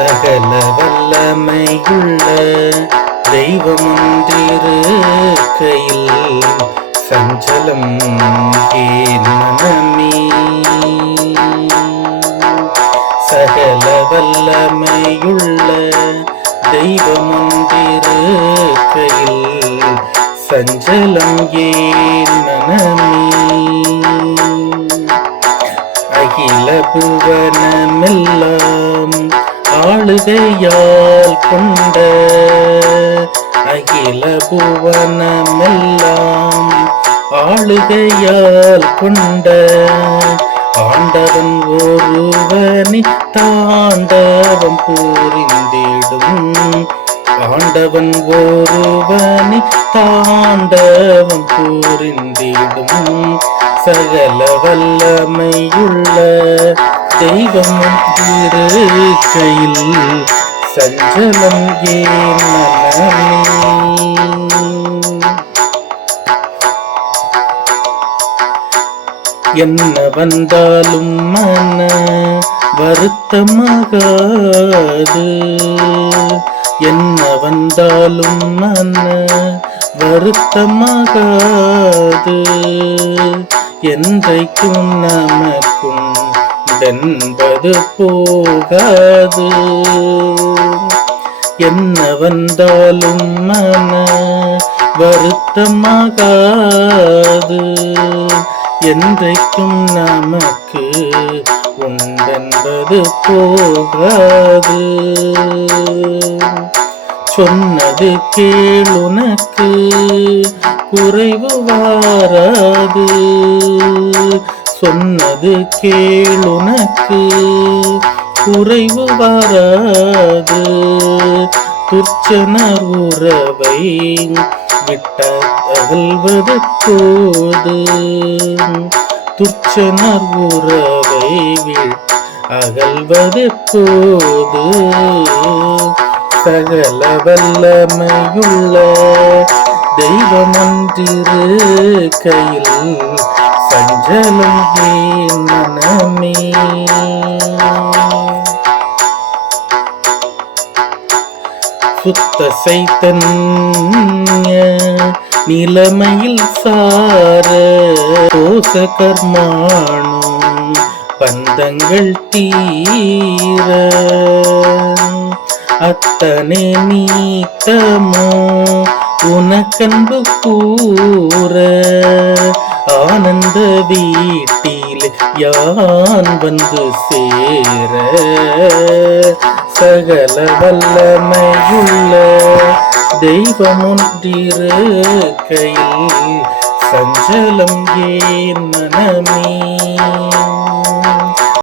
சகல வல்லமையுள்ள தெய்வம் ஒன்றிருக்கையில் சஞ்சலம் ஏன் மனமே? சகல வல்லமையுள்ள தெய்வம் ஒன்றிருக்கையில் சஞ்சலம் ஏன் மனமே? அகில புவனமெல்லாம் ஆளுகையால் கொண்ட அகில புவனமெல்லாம் ஆளுகையால் கொண்ட ஆண்டவன் ஒருவனி தாண்டவம் புரிந்திடும். ஆண்டவன் ஒருவனி தாண்டவம் புரிந்திடும் சகல வல்லமையுள்ள தெய்வம் இருக்கையில் சஞ்சலம் ஏன் என்ன வந்தாலும் மன வருத்தமாகாது. என்ன வந்தாலும் மன வருத்தமாகாது. என்றைக்கும் நமக்கும் என்பது போகாது. என்ன வந்தாலும் மன வருத்தமாகாது. என்றைக்கும் நமக்கு உண்டென்பது போகாது. சொன்னது கேளுனக்கு குறைவு வாராது. சொன்னது கேளுனக்கு குறைவு வாராது. துர்ச்சனர் உறவை விட்ட அகல்வது போது துர்ச்சனர் உறவை விட் அகல்வது போது சகல வல்லமையுள்ள தெய்வம் ஒன்றிருக்கையில் சஞ்சலம் ஏன் மனமே? சுத்த சைத்தன்ய நிலைமையில் சார தோச கர்மாணும் பந்தங்கள் தீர அத்தனை நீத்தமோ உனக்கன்பு கூற ஆனந்த வீட்டி வீட்டில் யான் வந்து சேர? சகல வல்லமையுள்ள தெய்வமுன்றிருக்கையில் சஞ்சலம் ஏன் மனமே?